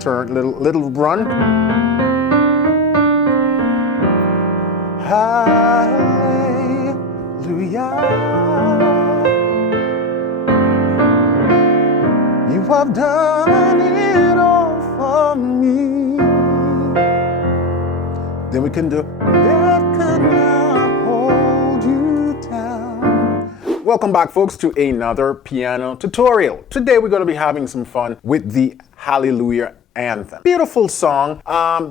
turn, little run. Hallelujah. You have done it all for me. Then we can do that could not hold you down. Welcome back, folks, to another piano tutorial. Today we're going to be having some fun with the Hallelujah Anthem. Beautiful song.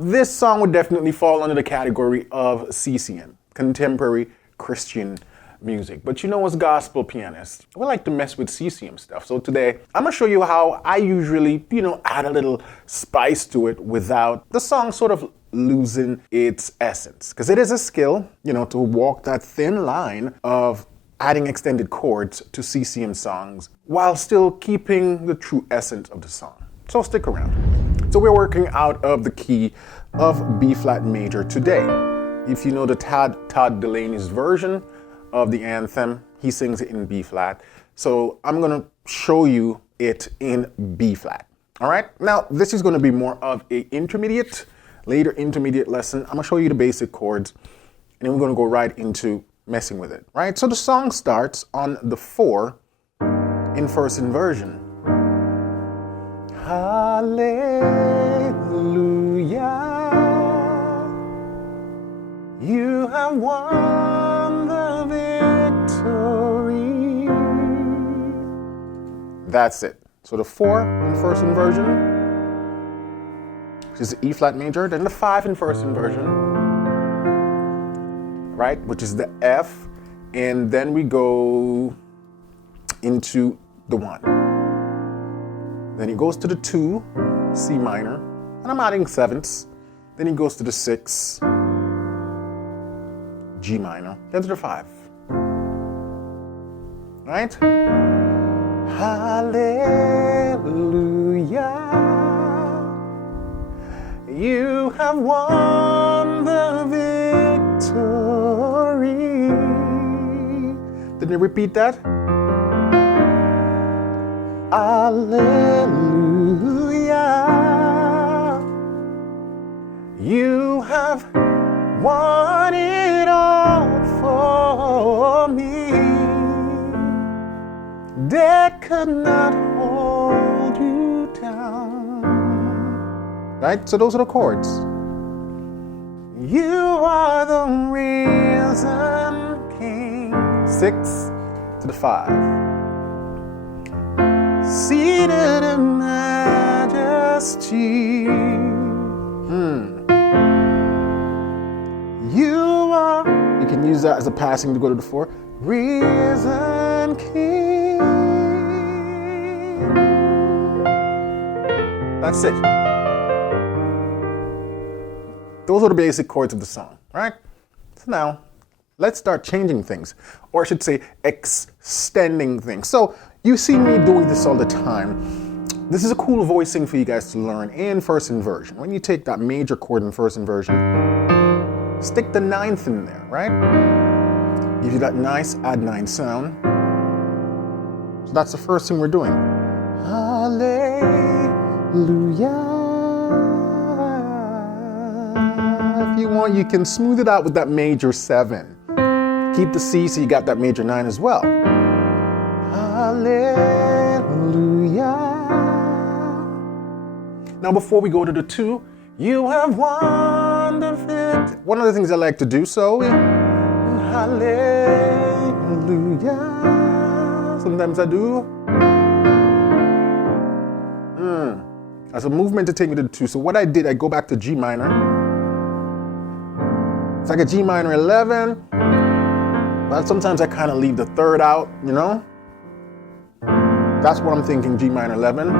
This song would definitely fall under the category of CCM, contemporary Christian music. But you know, as gospel pianists, we like to mess with CCM stuff. So today, I'm gonna show you how I usually, add a little spice to it without the song sort of losing its essence. Because it is a skill, to walk that thin line of adding extended chords to CCM songs while still keeping the true essence of the song. So stick around. So we're working out of the key of B flat major today. If you know the Todd Delaney's version of the anthem, he sings it in B flat. So I'm going to show you it in B flat. All right. Now, this is going to be more of a later intermediate lesson. I'm going to show you the basic chords, and then we're going to go right into messing with it. Right. So the song starts on the 4 in first inversion. Hallelujah. You have won the victory. That's it. So the 4 in first inversion, which is the E flat major, then the 5 in first inversion, right, which is the F, and then we go into the 1. Then he goes to the 2, C minor, and I'm adding sevenths. Then he goes to the 6, G minor, then to the 5. Right? Hallelujah. You have won the victory. Didn't you repeat that? Hallelujah. You have won it all for me. Death could not hold you down. Right? So those are the chords. You are the risen King. 6 to the 5. Seated in majesty. You can use that as a passing to go to the 4. Risen King. That's it. Those are the basic chords of the song, right? So now, let's start changing things. Or I should say, extending things. So, you see me doing this all the time. This is a cool voicing for you guys to learn in first inversion. When you take that major chord in first inversion, stick the 9th in there, right? Give you that nice add 9 sound. So that's the first thing we're doing. Hallelujah. If you want, you can smooth it out with that major 7. Keep the C so you got that major 9 as well. Hallelujah. Now before we go to the 2, you have won the victory. One of the things I like to do, so hallelujah. Sometimes I do. As a movement to take me to the 2. So what I did, I go back to G minor. It's like a G minor 11. But sometimes I kind of leave the 3rd out, That's what I'm thinking, G minor 11.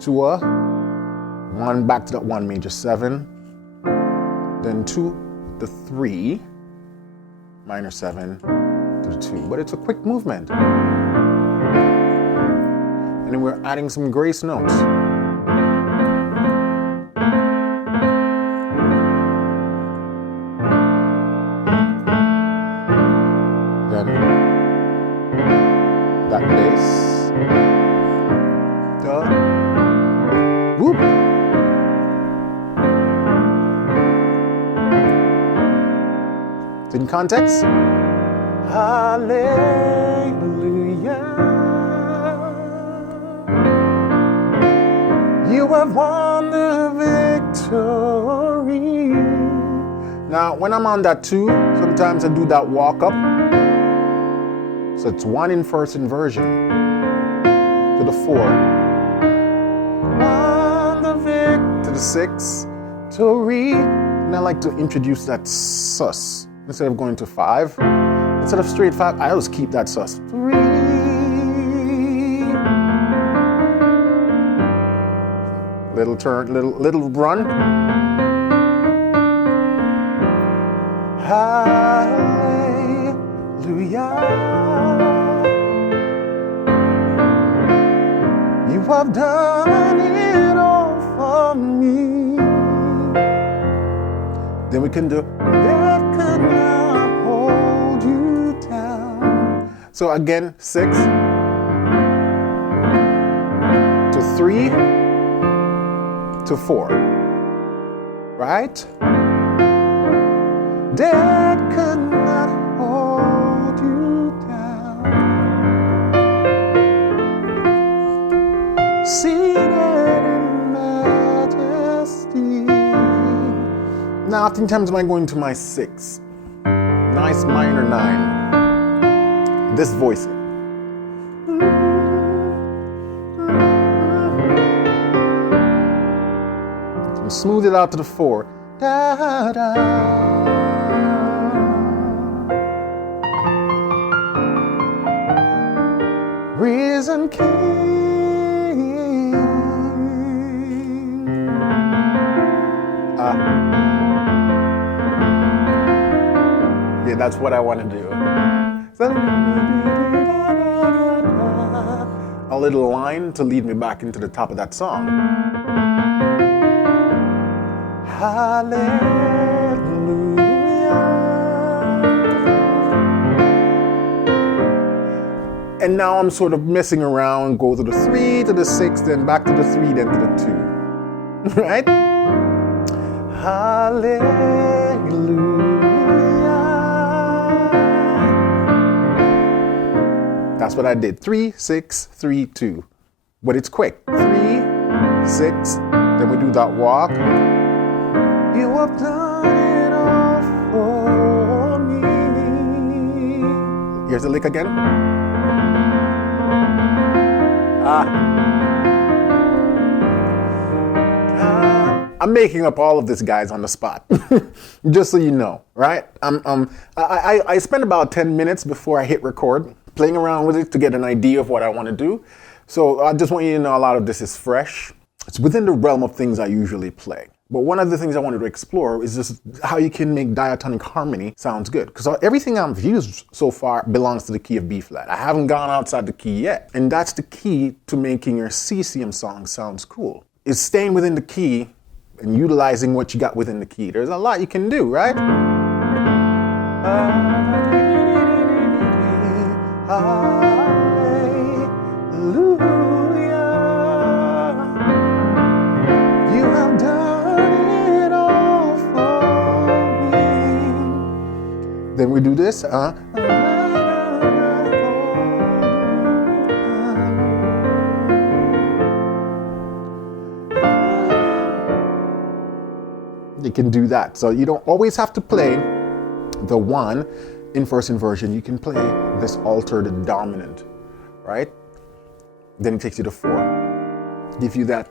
To a 1, back to that 1 major 7. Then 2, the 3, minor 7, to the 2. But it's a quick movement. And then we're adding some grace notes. that bass. Whoop. In context. Hallelujah. You have won the victory. Now, when I'm on that 2, sometimes I do that walk up. So it's 1 in first inversion to the 4. Won the victory to the 6 to re. And I like to introduce that sus. Instead of going to 5, instead of straight 5, I always keep that sus. 3. Little turn, little run. Hallelujah. You have done it all for me. Then we can do that could not hold you down. So again, 6 to 3 to 4, right? That could not hold you down. Seated in majesty. Now, oftentimes when I go into my 6, nice minor 9, this voicing. So smooth it out to the 4. Da, da. Risen King. Yeah, that's what I want to do. A little line to lead me back into the top of that song. Hallelujah. And now I'm sort of messing around, go to the 3, to the 6, then back to the 3, then to the 2. Right? Hallelujah. That's what I did. 3, 6, 3, 2. But it's quick. 3, 6, then we do that walk. You have done it all for me. Here's the lick again. I'm making up all of this, guys, on the spot. Just so you know, right? I spent about 10 minutes before I hit record, playing around with it to get an idea of what I want to do. So I just want you to know a lot of this is fresh. It's within the realm of things I usually play. But one of the things I wanted to explore is just how you can make diatonic harmony sounds good. Because everything I've used so far belongs to the key of B flat. I haven't gone outside the key yet. And that's the key to making your CCM song sounds cool. Is staying within the key and utilizing what you got within the key. There's a lot you can do, right? Then we do this. You can do that. So you don't always have to play the 1 in first inversion. You can play this altered dominant, right? Then it takes you to 4. Give you that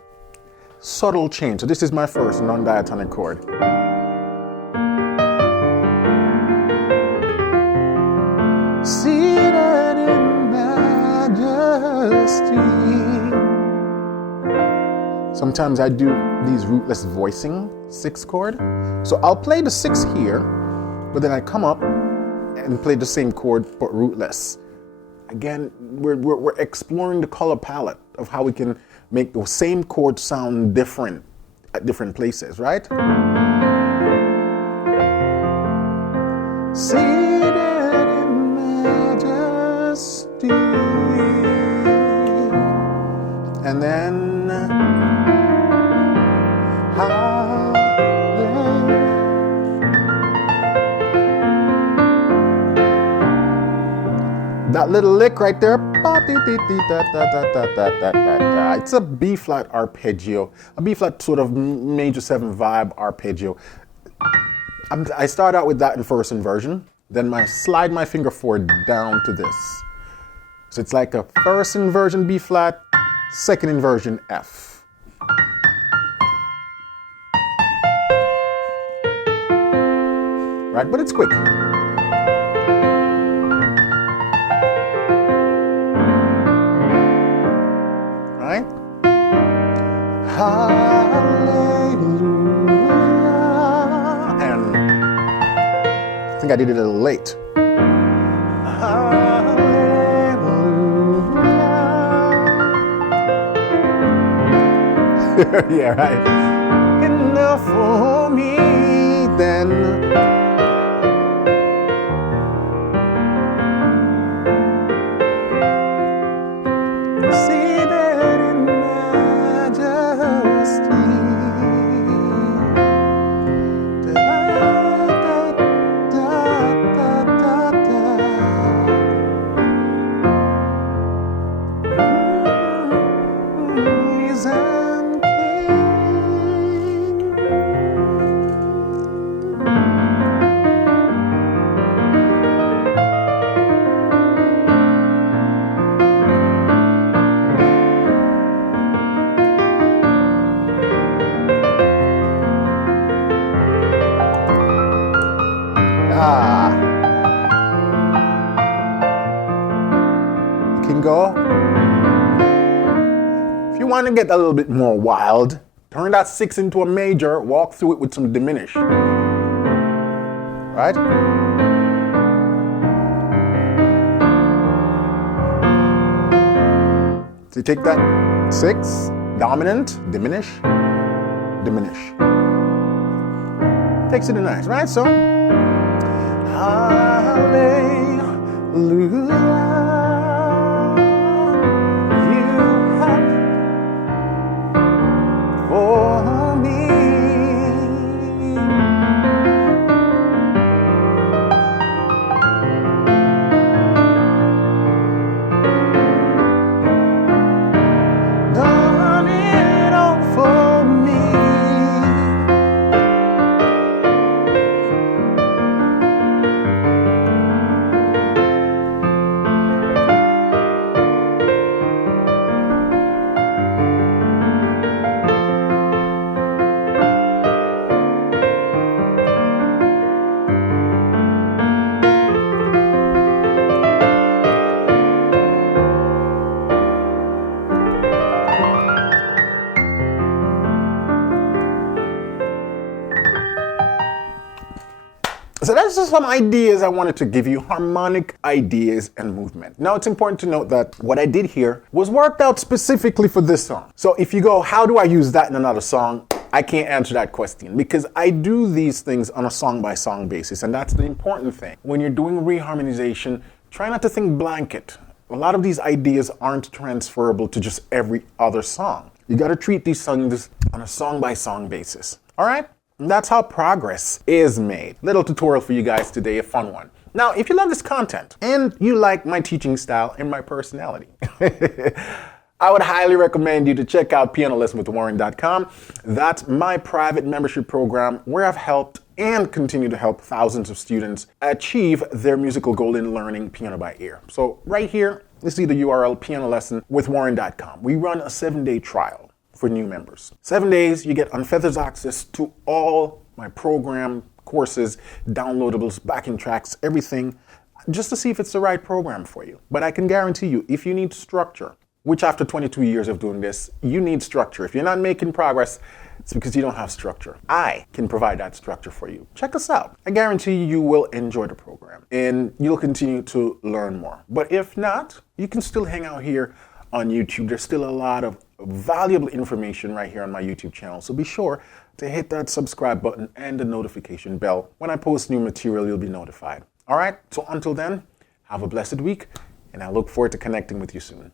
subtle change. So this is my first non-diatonic chord. Seated in majesty. Sometimes I do these rootless voicing 6 chord. So I'll play the 6 here, but then I come up and play the same chord but rootless. Again, we're exploring the color palette of how we can make the same chord sound different at different places, right? Seated in majesty. and then that little lick right there, it's a B flat arpeggio, a B flat sort of major 7 vibe arpeggio. I start out with that in first inversion, then I slide my finger forward down to this. So it's like a first inversion B flat, second inversion F. Right, but it's quick. Right? Hallelujah. And I think I did it a little late. Hallelujah. Yeah, right. Enough for me then. You can go. If you want to get a little bit more wild, turn that 6 into a major, walk through it with some diminished. Right? So you take that 6, dominant, diminish, diminish. Takes it to nice, right? So, hallelujah, you have for me. Done it all for me. So that's just some ideas I wanted to give you, harmonic ideas and movement. Now it's important to note that what I did here was worked out specifically for this song. So if you go, how do I use that in another song? I can't answer that question because I do these things on a song-by-song basis, and that's the important thing. When you're doing reharmonization, try not to think blanket. A lot of these ideas aren't transferable to just every other song. You got to treat these songs on a song-by-song basis. All right? And that's how progress is made. Little tutorial for you guys today, a fun one. Now, if you love this content and you like my teaching style and my personality, I would highly recommend you to check out pianolessonwithwarren.com. That's my private membership program where I've helped and continue to help thousands of students achieve their musical goal in learning piano by ear. So right here, you see the URL, pianolessonwithwarren.com. We run a 7-day trial for new members. 7 days, you get unfettered access to all my program, courses, downloadables, backing tracks, everything, just to see if it's the right program for you. But I can guarantee you, if you need structure, which after 22 years of doing this, you need structure. If you're not making progress, it's because you don't have structure. I can provide that structure for you. Check us out. I guarantee you will enjoy the program and you'll continue to learn more. But if not, you can still hang out here on YouTube. There's still a lot of valuable information right here on my YouTube channel. So be sure to hit that subscribe button and the notification bell. When I post new material, you'll be notified. All right, so until then, have a blessed week, and I look forward to connecting with you soon.